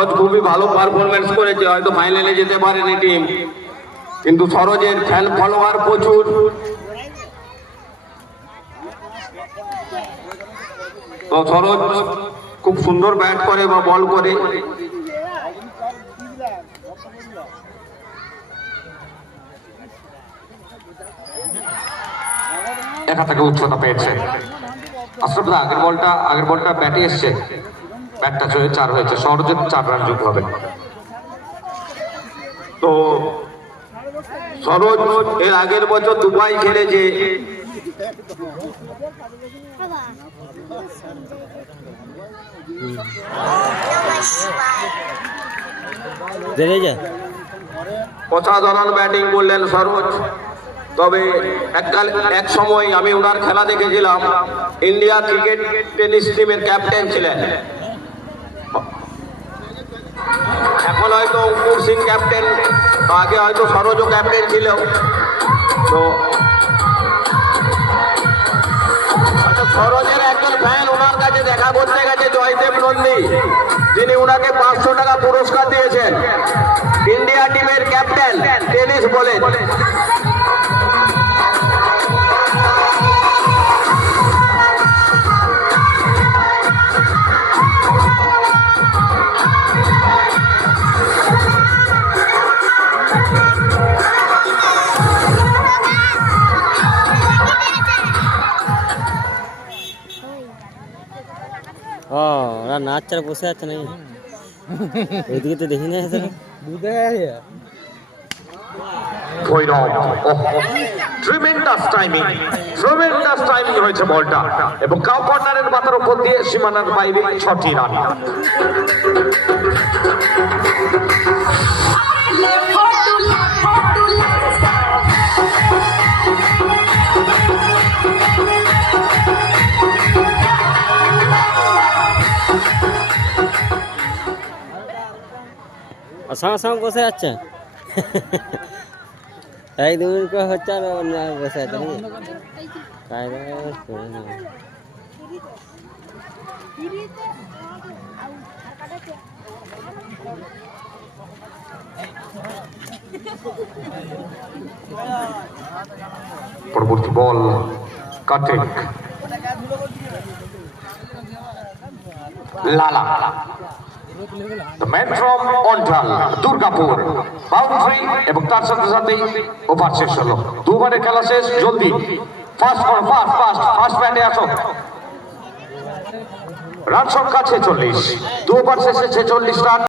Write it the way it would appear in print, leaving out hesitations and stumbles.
সরোজ খুবই ভালো পারফরমেন্স করেছে, হয়তো ফাইনালে যেতে পারেনি টিম, কিন্তু সরোজের ফ্যান ফলোয়ার প্রচুর। তো সরোজ খুব সুন্দর ব্যাট করে বা বল করে। একা থেকে উচ্চতা পেয়েছে আশরাফুল। আগের বলটা ব্যাটে এসছে, ব্যাটটা 4 হয়েছে, সরোজের 4 রান যোগ হবে। তো সরোজ এর আগের বছর দুবাই খেলেছে, অসাধারণ ব্যাটিং করলেন সরোজ। তবে এক সময় আমি ওনার খেলা দেখেছিলাম, ইন্ডিয়া ক্রিকেট টেনিস টিমের ক্যাপ্টেন ছিলেন। এখন হয়তো অঙ্কুর সিং ক্যাপ্টেন, আগে হয়তো সরোজও ক্যাপ্টেন ছিল। তো সরোজের একজন ফ্যান ওনার কাছে দেখা করতে গেছে, জয়দেব নন্দী, যিনি ওনাকে 500 টাকা পুরস্কার দিয়েছেন। ইন্ডিয়া টিমের ক্যাপ্টেন, টেনিস বলে। ওরা নাচ ছাড়া বসে আছে নাকি? ওইদিকে তো দেখি না। ট্রিমেন্ডাস টাইমিং হয়েছে বলটা, এবং কাউ কর্নারের মাথার উপর দিয়ে সীমানার বাইরে 6টি রান। সঙ্গে বসে যাচ্ছে, এক 2 মিনিট করে হচ্ছে আর বসে আছে পরবর্তী বল কাটেক, লালা, the man from Ontal, Durgapur, boundary, এবং তার সাথে সাথে ওভার শেষ হলো। 2 ওভারের খেলা শেষ। জলদি ফাস্ট ব্যাটে আসো। রান সংখ্যা 46, 2 ওভার শেষে 46 রান।